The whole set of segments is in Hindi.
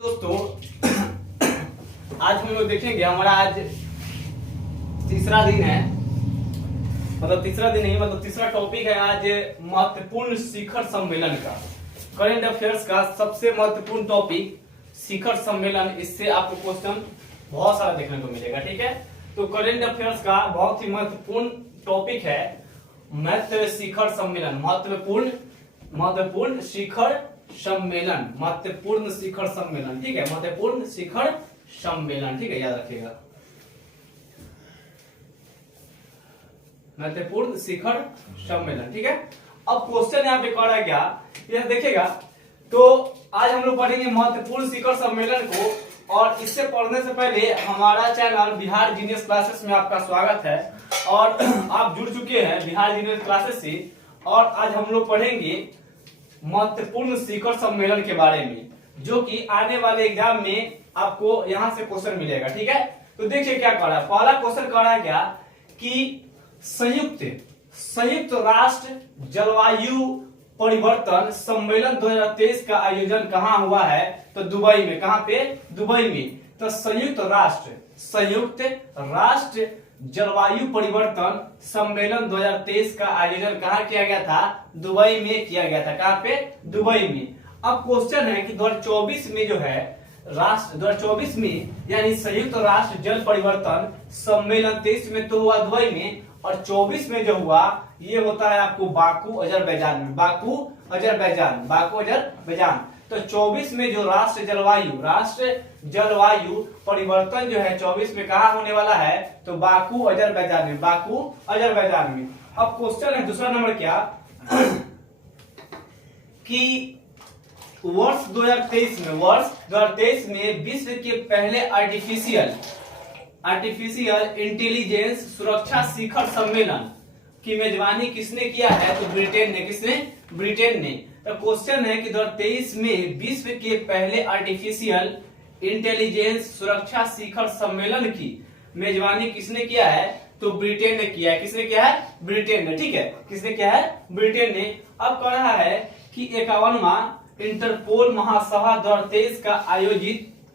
दोस्तों आज हम लोग देखेंगे। हमारा आज तीसरा दिन है, मतलब तीसरा दिन नहीं, मतलब तीसरा टॉपिक है आज महत्वपूर्ण शिखर सम्मेलन का। करंट अफेयर्स का सबसे महत्वपूर्ण टॉपिक शिखर सम्मेलन। इससे आपको क्वेश्चन बहुत सारा देखने को मिलेगा, ठीक है। तो करंट अफेयर्स का बहुत ही महत्वपूर्ण टॉपिक है महत्व शिखर सम्मेलन। महत्वपूर्ण शिखर सम्मेलन, महत्वपूर्ण शिखर सम्मेलन, ठीक है। महत्वपूर्ण शिखर सम्मेलन, ठीक है, याद रखिएगा। महत्वपूर्ण शिखर सम्मेलन, ठीक है। अब क्वेश्चन यहाँ पे करा गया, यह देखिएगा। तो आज हम लोग पढ़ेंगे महत्वपूर्ण शिखर सम्मेलन को। और इससे पढ़ने से पहले हमारा चैनल बिहार जीनियस क्लासेस में आपका स्वागत है। और आप जुड़ चुके हैं बिहार जीनियस क्लासेस से। और आज हम लोग पढ़ेंगे महत्वपूर्ण शिखर सम्मेलन के बारे में, जो कि आने वाले एग्जाम में आपको यहां से क्वेश्चन मिलेगा, ठीक है। तो देखिए क्या करा। पहला क्वेश्चन करा गया कि संयुक्त राष्ट्र जलवायु परिवर्तन सम्मेलन 2023 का आयोजन कहां हुआ है? तो दुबई में। कहां पे? दुबई में। तो संयुक्त राष्ट्र जलवायु परिवर्तन सम्मेलन 2023 का आयोजन कहां किया गया था? दुबई में किया गया था। कहां पे? दुबई में। अब क्वेश्चन है कि 2024 में जो है 2024 में, यानी संयुक्त राष्ट्र जल परिवर्तन सम्मेलन 23 में तो हुआ दुबई में, और 24 में जो हुआ ये होता है आपको बाकू अजरबैजान में। Baku Azerbaijan. तो 24 में जो राष्ट्र जलवायु परिवर्तन जो है 24 में कहा होने वाला है? तो बाकू अजरबैजान में। अब क्वेश्चन है दूसरा नंबर क्या कि वर्ष 2023 में विश्व के पहले आर्टिफिशियल इंटेलिजेंस सुरक्षा शिखर सम्मेलन की मेजबानी किसने किया है? तो ब्रिटेन ने। किसने? ब्रिटेन ने। तो क्वेश्चन है कि 2023 में विश्व के पहले आर्टिफिशियल इंटेलिजेंस सुरक्षा शिखर सम्मेलन की मेजबानी किसने किया है? तो ब्रिटेन ने किया है। किसने किया है? ब्रिटेन ने, ठीक है। किसने किया है? ब्रिटेन ने। अब कह रहा है कि 51वां इंटरपोल महासभा 2023 का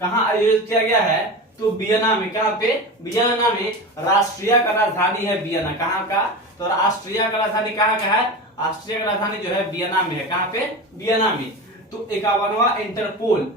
कहां आयोजित किया गया है? तो वियना में। कहां पे? वियना में। राष्ट्रीय का राजधानी है वियना। कहां का? तो राष्ट्रीय का राजधानी कहां का है? राष्ट्रीय का राजधानी जो है वियना में है। कहां पे? वियना में। तो 51वां इंटरपोल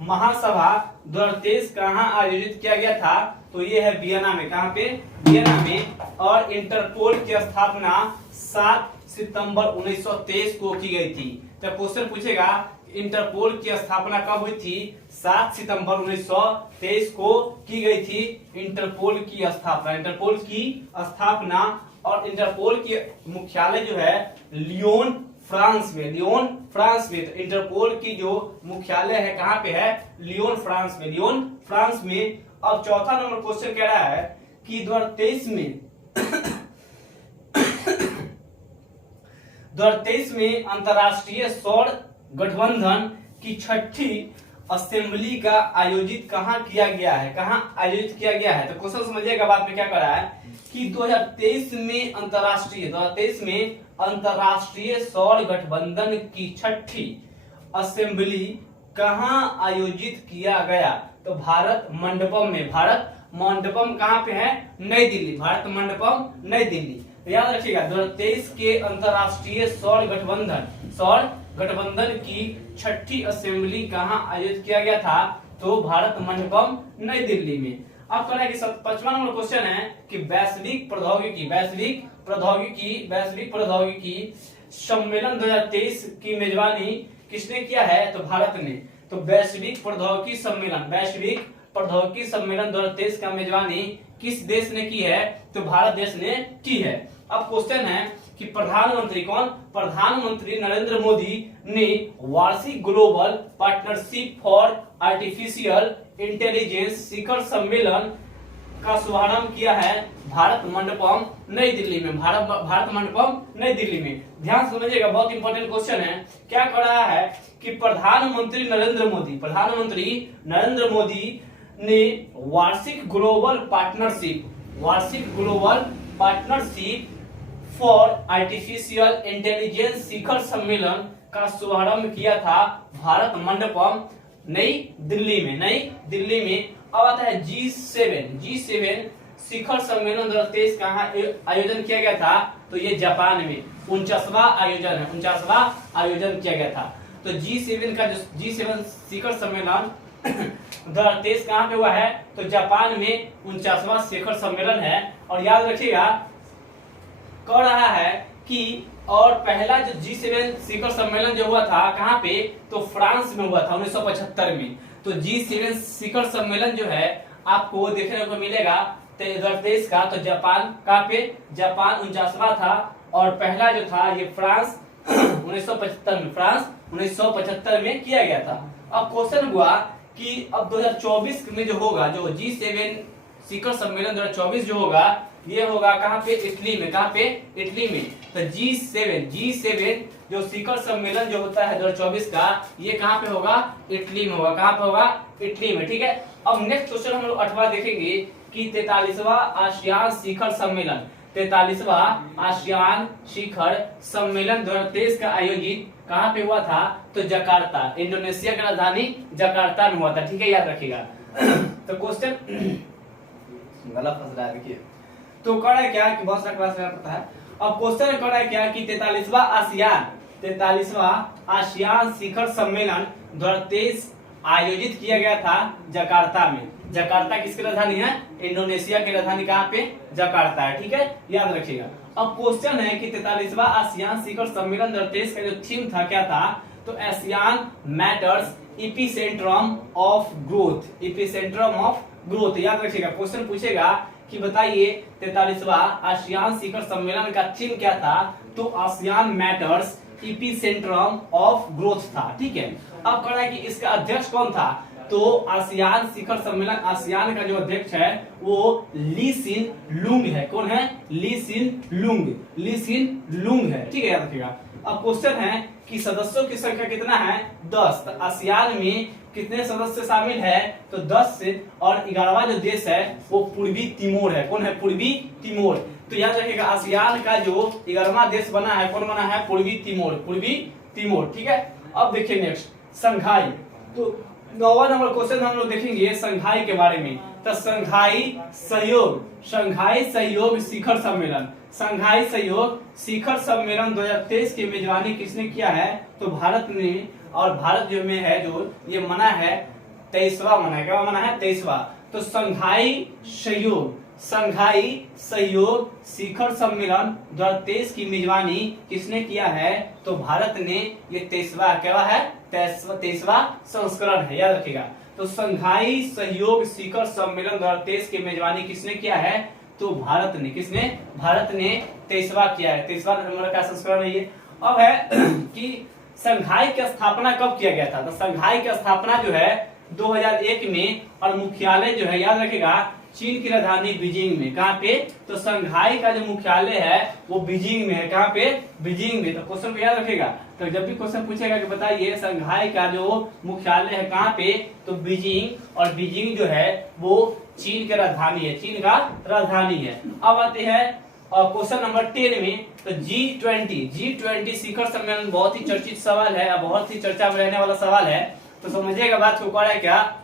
महासभा 2023 कहां आयोजित किया गया था? तो ये है वियना में। कहां पे? वियना में। और इंटरपोल की स्थापना 7 सितंबर 1923 को की गई थी। तो क्वेश्चन पूछेगा इंटरपोल की स्थापना कब हुई थी? 7 सितंबर 1923 को की गई थी इंटरपोल की स्थापना। और इंटरपोल की मुख्यालय जो है लियोन फ्रांस में। तो इंटरपोल की जो मुख्यालय है कहां पे है? लियोन फ्रांस में। अब चौथा नंबर क्वेश्चन कह रहा है कि 2023 में अंतरराष्ट्रीय सौर गठबंधन की 6ठी असेंबली का आयोजित कहां किया गया है? तो क्वेश्चन समझिएगा बाद में क्या कर रहा है कि 2023 में अंतरराष्ट्रीय सौर गठबंधन की 6ठी असेंबली कहां आयोजित किया गया? तो भारत मंडपम में। भारत मंडपम कहां पे है? नई दिल्ली। भारत मंडपम नई दिल्ली। तो याद रखिएगा 2023 के अंतरराष्ट्रीय सौर गठबंधन की 6ठी असेंबली कहां आयोजित किया गया था? तो भारत मंडपम नई दिल्ली में। अब कह रहा है कि 5वां नंबर क्वेश्चन है कि वैश्विक प्रौद्योगिकी सम्मेलन 2023 की मेजबानी किसने किया है? तो भारत ने। तो वैश्विक प्रौद्योगिकी सम्मेलन 2023 का मेजबानी किस देश ने की है? तो भारत देश ने की है। अब क्वेश्चन है कि प्रधानमंत्री नरेंद्र मोदी ने वार्षिक global partnership for artificial intelligence शिखर सम्मेलन का शुभारंभ किया है भारत मंडपम नई दिल्ली में। भारत मंडपम नई दिल्ली में। ध्यान से समझिएगा, बहुत इंपॉर्टेंट क्वेश्चन है। क्या कर रहा है कि प्रधानमंत्री नरेंद्र मोदी ने वार्षिक global partnership for artificial intelligence शिखर सम्मेलन का शुभारंभ किया था भारत मंडपम नई दिल्ली में। अब आता है G7 शिखर सम्मेलन 2023 कहाँ आयोजन किया गया था? तो ये जापान में 49वां आयोजन किया गया था। तो G7 का जो G7 शिखर सम्मेलन 2023 कहाँ पे हुआ है? तो जापान में 49वां शिखर सम्मेलन है। और याद रखिएगा कह रहा है कि और पहला जो G7 शिखर सम्मेलन जो हुआ था कहाँ पे? तो फ्रांस में हुआ था 1975 में। तो G7 शिखर सम्मेलन जो है आपको देखने को मिलेगा 2023 का। तो जापान कहाँ पे? जापान 49वां था और पहला जो था ये फ्रांस 1975 में, फ्रांस 1975 में किया गया था। अब क्वेश्चन हुआ कि अब 2024 में जो होगा, जो G7 शिखर सम्मेलन 2024 जो होगा, ये होगा कहाँ पे? इटली में। कहाँ पे? इटली में। तो G7 जो शिखर सम्मेलन जो होता है 2024 का, ये कहाँ पे होगा? इटली में होगा। कहाँ पे होगा? इटली में। ठीक है। अब नेक्स्ट क्वेश्चन हम लोग 8वां देखेंगे कि 43वां आसियान शिखर सम्मेलन, 43वां आसियान शिखर सम्मेलन 2023 का आयोजित कहाँ पे हुआ था? तो जकार्ता, इंडोनेशिया की राजधानी जकार्ता में हुआ था। ठीक है, याद रखिएगा। तो क्वेश्चन गला फंस रहा है, देखिए। तो कह रहा है क्या कि बहुत सारा क्लास में पता है। अब क्वेश्चन कह रहा है क्या कि 43वां आसियान शिखर सम्मेलन 2023 आयोजित किया गया था जकार्ता में। जकार्ता किसकी राजधानी है? इंडोनेशिया की राजधानी कहाँ पे? जकार्ता है। ठीक है, याद रखिएगा। अब क्वेश्चन है कि 43वां आसियान शिखर सम्मेलन 2023 का जो थीम था क्या था? तो आसियान मैटर्स एपिसेंट्रम ऑफ ग्रोथ। याद रखिएगा, क्वेश्चन पूछेगा कि बताइए 43वां आसियान शिखर सम्मेलन का थीम क्या था? तो आसियान मैटर्स एपिसेंट्रम ऑफ ग्रोथ था। ठीक है। अब कह रहा है कि इसका अध्यक्ष कौन था? तो आसियान शिखर सम्मेलन, आसियान का जो अध्यक्ष है वो ली सिन लुंग है। कौन है? ली सिन लुंग है। ठीक है, याद रखिएगा। अब क्वेश्चन है कि सदस्यों की संख्या कितना है? 10। तो आसियान में कितने सदस्य शामिल है? तो 10 से। और 11वां जो देश है वो पूर्वी तिमोर है। कौन है? पूर्वी तिमोर। तो याद रखिएगा आसियान का जो 11वां देश बना है, कौन बना है? पूर्वी तिमोर। ठीक है। अब देखिए नेक्स्ट संघाई। तो 9वां नंबर क्वेश्चन हम लोग देखेंगे संघाई के बारे में। तो संघाई सहयोग शिखर सम्मेलन, संघाई सहयोग शिखर सम्मेलन 2023 की मेजबानी किसने किया है? तो भारत ने। और भारत जो में है जो ये मना है 23वां मना है। क्या मना है? 23वां। तो संघाई सहयोग शिखर सम्मेलन 2023 की मेजबानी किसने किया है? तो भारत ने। ये 23वां क्या है? 23वां संस्करण है, याद रखिएगा। तो संघाई सहयोग शिखर सम्मेलन 2023 की मेजबानी किसने किया है? तो भारत ने। किसने? भारत ने 23वां किया है। 23वां नंबर का संस्करण है ये। अब है कि संघाई की स्थापना कब किया गया था? तो संघाई की स्थापना जो है 2001 में। और मुख्यालय जो है याद रखिएगा चीन की राजधानी बीजिंग में। कहाँ पे? तो संघाई का जो मुख्यालय है वो बीजिंग में है। कहाँ पे? बीजिंग में। तो क्वेश्चन को याद रखिएगा। तो जब भी क्वेश्चन पूछेगा कि बताइए संघाई का जो मुख्यालय है कहाँ पे? तो बीजिंग। और बीजिंग जो है वो चीन की राजधानी है, चीन का राजधानी है। अब आते हैं क्वेश्चन नंबर 10 में। तो G20 शिखर सम्मेलन बहुत ही चर्चित सवाल है, बहुत ही चर्चा में रहने वाला सवाल है। तो समझिएगा बात को। कह रहा है क्या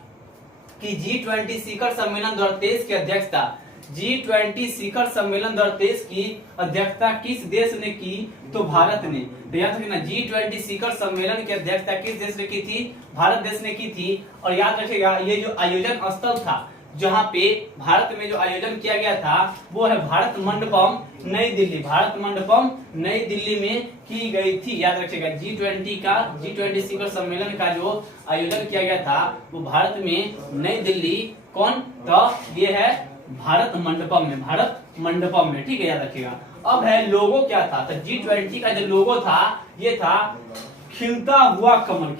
कि G20 शिखर सम्मेलन 2023 की अध्यक्षता, G20 शिखर सम्मेलन 2023 की अध्यक्षता किस देश ने की? तो भारत ने। तो याद रखना G20 शिखर सम्मेलन की अध्यक्षता किस देश ने की थी? भारत देश ने की थी। और याद रखिएगा ये जो आयोजन स्थल था जहाँ पे भारत में जो आयोजन किया गया था वो है भारत मंडपम नई दिल्ली। भारत मंडपम नई दिल्ली में की गई थी। याद रखिएगा G20 शिखर सम्मेलन का जो आयोजन किया गया था वो भारत में नई दिल्ली। कौन? तो ये है भारत मंडपम में। ठीक है, याद रखिएगा। अब है लोगो क्या था? तो G20 का जो लोगो था ये था खिलता हुआ कमल।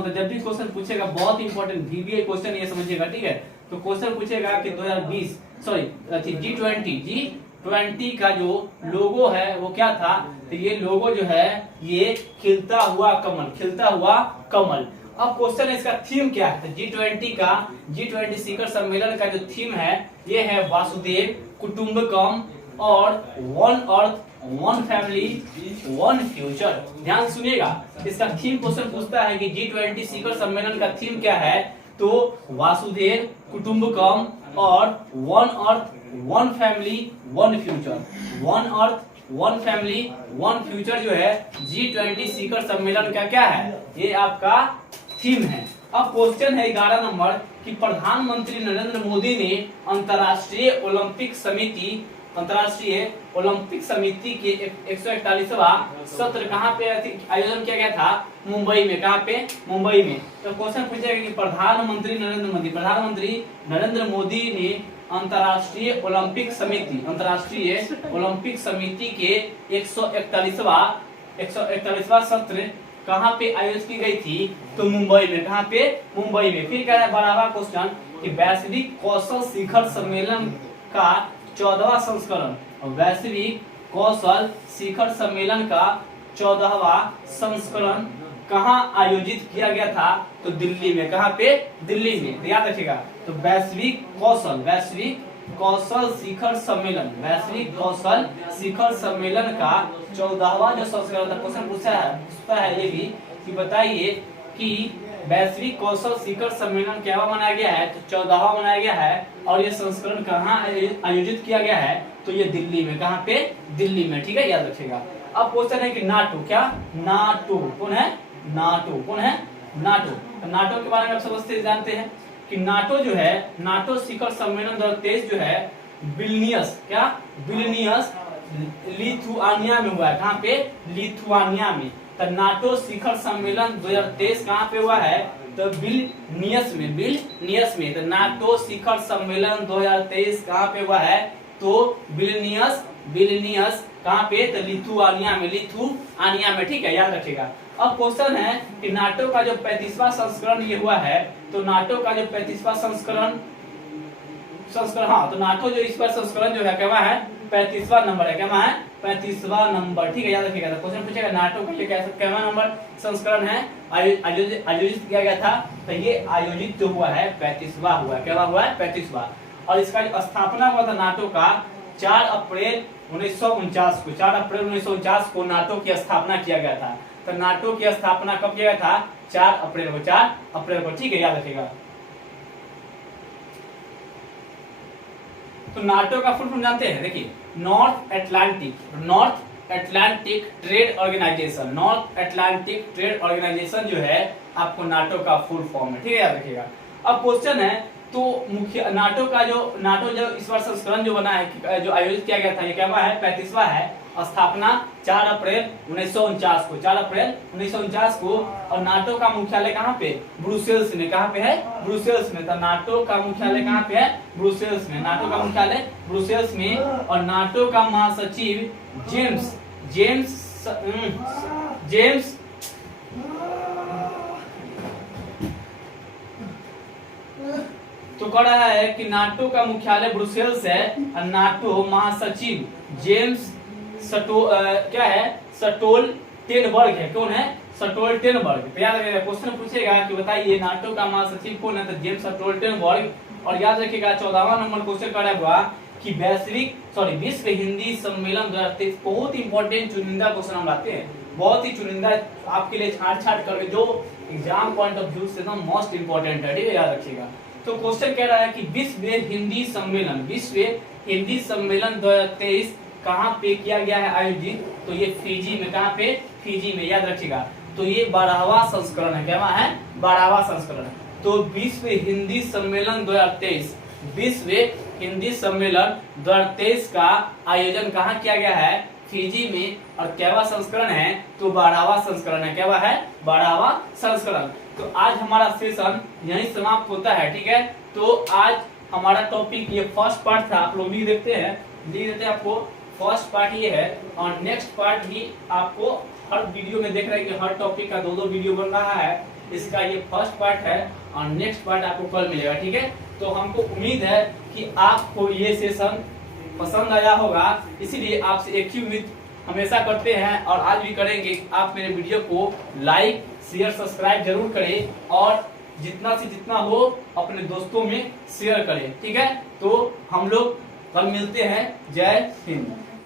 तो जब भी क्वेश्चन पूछेगा बहुत इंपॉर्टेंट VBA क्वेश्चन ये समझिएगा। ठीक है। तो क्वेश्चन पूछेगा कि G20 का जो लोगो है वो क्या था? तो ये लोगो जो है ये खिलता हुआ कमल। अब क्वेश्चन है इसका थीम क्या है? G20 शिखर सम्मेलन का जो थीम है ये है वासुदेव कुटुंबकम और one earth one family one future. ध्यान सुनिएगा, इसका थीम क्वेश्चन पूछता है कि G20 शिखर सम्मेलन का थीम क्या है, तो वासुदेव कुटुंबकम और one earth one family one future. One earth one family one future जो है G20 शिखर सम्मेलन का क्या है, ये आपका थीम है। अब क्वेश्चन है 11 नंबर कि प्रधानमंत्री नरेंद्र मोदी ने अंतर्राष्ट्रीय ओलंपिक समिति के 141वां सत्र कहाँ पे आयोजन किया गया था, मुंबई में। कहाँ पे, मुंबई में। तो क्वेश्चन पूछेगा कि प्रधानमंत्री नरेंद्र मोदी ने अंतर्राष्ट्रीय ओलंपिक समिति के 141वां सत्र कहाँ पे आयोजित की गई थी, तो मुंबई में। कहाँ पे, मुंबई में। फिर कह रहा है 12वां क्वेश्चन कि वैश्विक कौशल शिखर सम्मेलन का 14वां संस्करण, वैश्विक कौशल शिखर सम्मेलन का 14वां संस्करण कहाँ आयोजित किया गया था, तो दिल्ली में। कहाँ पे, दिल्ली में। तो याद रखिएगा, तो वैश्विक कौशल शिखर सम्मेलन का 14वां जो संस्करण था। क्वेश्चन पूछता है ये भी कि बताइए कि वैश्विक कौशल शिखर सम्मेलन क्या मनाया गया है, तो 14वां मनाया गया है। और ये संस्करण कहाँ आयोजित किया गया है, तो ये दिल्ली में। कहाँ पे, दिल्ली में। ठीक है, याद रखिएगा। अब क्वेश्चन है कि नाटो कौन है, नाटो के बारे में आप समझते जानते हैं कि नाटो जो है, नाटो शिखर सम्मेलन 2023 जो है विल्नियस लिथुआनिया में हुआ है। कहाँ पे, लिथुआनिया में। तो नाटो शिखर सम्मेलन 2023 कहाँ पे हुआ है, तो विल्नियस में। तो नाटो शिखर सम्मेलन 2023 कहाँ पे हुआ है, तो विल्नियस कहाँ पे, तो लिथुआनिया में। ठीक है, याद रखिएगा। अब क्वेश्चन है कि नाटो का जो 35वां संस्करण ये हुआ है, तो नाटो का जो 35वां संस्करण हाँ, तो नाटो जो इस बार संस्करण जो है क्या है, 35वां नंबर है। क्या है, 35वां नंबर। ठीक है, याद रखिएगा। तो क्वेश्चन पूछेगा नाटो का ये कैसा नंबर संस्करण है, आयोजित किया गया था, तो ये आयोजित जो हुआ है 35वां हुआ है। क्या हुआ है, 35वां। और इसका जो स्थापना हुआ था नाटो का 4 अप्रैल 1949 को नाटो की स्थापना किया गया था। तो नाटो की स्थापना कब किया गया था, 4 अप्रैल को। ठीक है, याद रखिएगा। तो नाटो का फुल फॉर्म जानते हैं, देखिए, नॉर्थ अटलांटिक ट्रेड ऑर्गेनाइजेशन जो है आपको नाटो का फुल फॉर्म है। ठीक है, याद रखिएगा। अब क्वेश्चन है, तो मुख्य नाटो जो इस बार संस्करण जो बना है, जो आयोजित किया गया था, ये क्या है, 35वां है। स्थापना 4 अप्रैल 1949 को। और नाटो का मुख्यालय कहाँ पे, ब्रुसेल्स में। कहाँ पे है, ब्रुसेल्स में। तो नाटो का मुख्यालय कहाँ पे है, ब्रुसेल्स में। नाटो का मुख्यालय ब्रुसेल्स में। और नाटो का महासचिव जेम्स तो कह रहा है कि नाटो का मुख्यालय ब्रुसेल्स है और नाटो महासचिव जेम्स स्टोल्टेनबर्ग है। कौन है, स्टोल्टेनबर्ग। तो याद रखिएगा, क्वेश्चन पूछेगा कि बताइए नाटो का महासचिव कौन है, तो जेम्स स्टोल्टेनबर्ग। और याद रखिएगा 14वां नंबर क्वेश्चन करा हुआ कि विश्व हिंदी सम्मेलन 2023 बहुत इंपॉर्टेंट चुनिंदा क्वेश्चन हम लाते हैं, बहुत ही चुनिंदा आपके लिए छाट करके, जो एग्जाम पॉइंट ऑफ व्यू से एकदम मोस्ट इंपॉर्टेंट है। ठीक है, याद रखिएगा। तो क्वेश्चन कह रहा है कि विश्व हिंदी सम्मेलन 2023 कहाँ पे किया गया है आयोजित, तो ये फिजी में। कहाँ पे, फिजी में। याद रखिएगा। तो ये 12वां संस्करण है। क्या है, 12वां संस्करण। तो विश्व हिंदी सम्मेलन 2023 का आयोजन कहाँ किया गया है, फिजी में। और कैवा संस्करण है, तो 12वां संस्करण है। क्या है, 12वां संस्करण। तो आज हमारा सेशन यहीं समाप्त होता है। ठीक है, तो आज हमारा टॉपिक ये फर्स्ट पार्ट था, आप लोग भी देखते हैं, आपको फर्स्ट पार्ट ये है। और नेक्स्ट पार्ट भी आपको हर वीडियो में देख रहे हैं कि हर टॉपिक का 2-2 वीडियो बन रहा है। इसका ये फर्स्ट पार्ट है और नेक्स्ट पार्ट आपको कल मिलेगा। ठीक है, तो हमको उम्मीद है कि आपको ये सेशन पसंद आया होगा, इसीलिए आपसे एक ही उम्मीद हमेशा करते हैं और आज भी करेंगे, आप मेरे वीडियो को लाइक शेयर सब्सक्राइब जरूर करें और जितना से जितना हो अपने दोस्तों में शेयर करें। ठीक है, तो हम लोग कल मिलते हैं। जय हिंद।